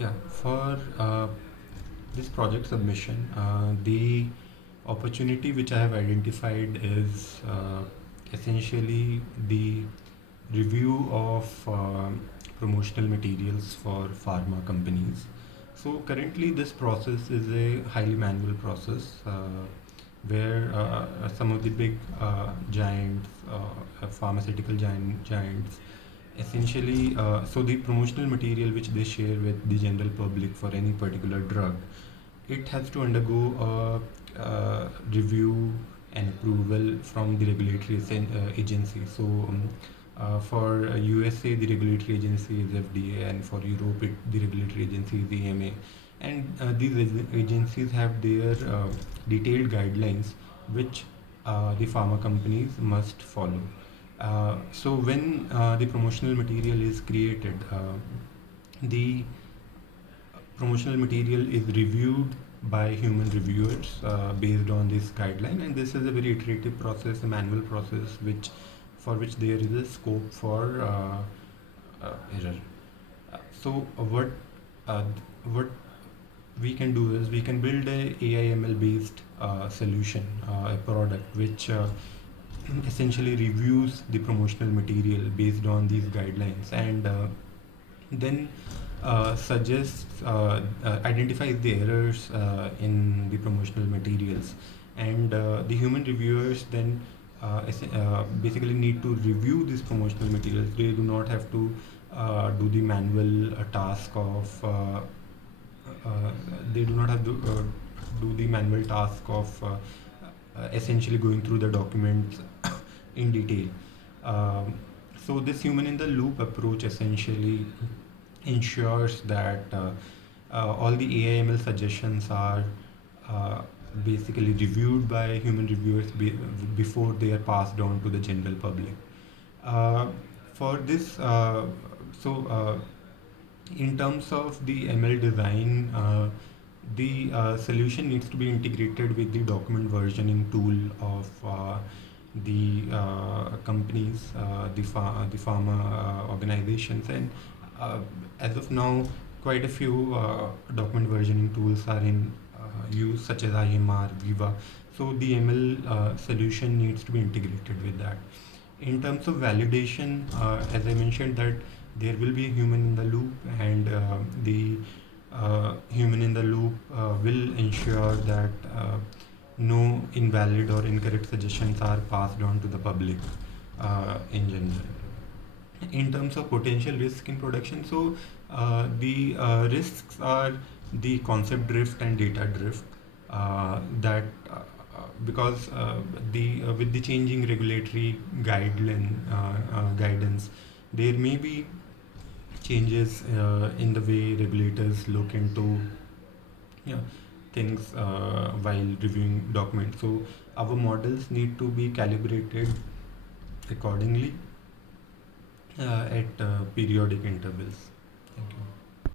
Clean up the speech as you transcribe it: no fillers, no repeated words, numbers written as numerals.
Yeah, for this project submission, the opportunity which I have identified is essentially the review of promotional materials for pharma companies. So currently, this process is a highly manual process where some of the big giants, pharmaceutical giants, essentially, so the promotional material which they share with the general public for any particular drug, it has to undergo a review and approval from the regulatory agency. So, for USA, the regulatory agency is FDA, and for Europe, the regulatory agency is EMA. And these agencies have their detailed guidelines which the pharma companies must follow. So, when the promotional material is created, the promotional material is reviewed by human reviewers based on this guideline, and this is a very iterative process, a manual process, which for which there is a scope for error. So what we can do is we can build a AIML based solution, a product which essentially reviews the promotional material based on these guidelines, and then suggests, identifies the errors in the promotional materials, and the human reviewers then basically need to review these promotional materials. They do not have to do the manual task of they do not have to do the manual task of essentially going through the documents in detail. Um, so this human in the loop approach essentially ensures that all the AIML suggestions are uh, basically reviewed by human reviewers before they are passed on to the general public. Uh, for this, so in terms of the ML design, the solution needs to be integrated with the document versioning tool of the companies, the pharma organizations, and as of now, quite a few document versioning tools are in use, such as IMR, Viva. So the ML solution needs to be integrated with that. In terms of validation, as I mentioned, that there will be a human in the loop, and the human in the loop will ensure that no invalid or incorrect suggestions are passed on to the public in general. In terms of potential risk in production, so the risks are the concept drift and data drift. That because the with the changing regulatory guidance, there may be changes in the way regulators look into, yeah, things while reviewing documents. So our models need to be calibrated accordingly at periodic intervals. Thank you.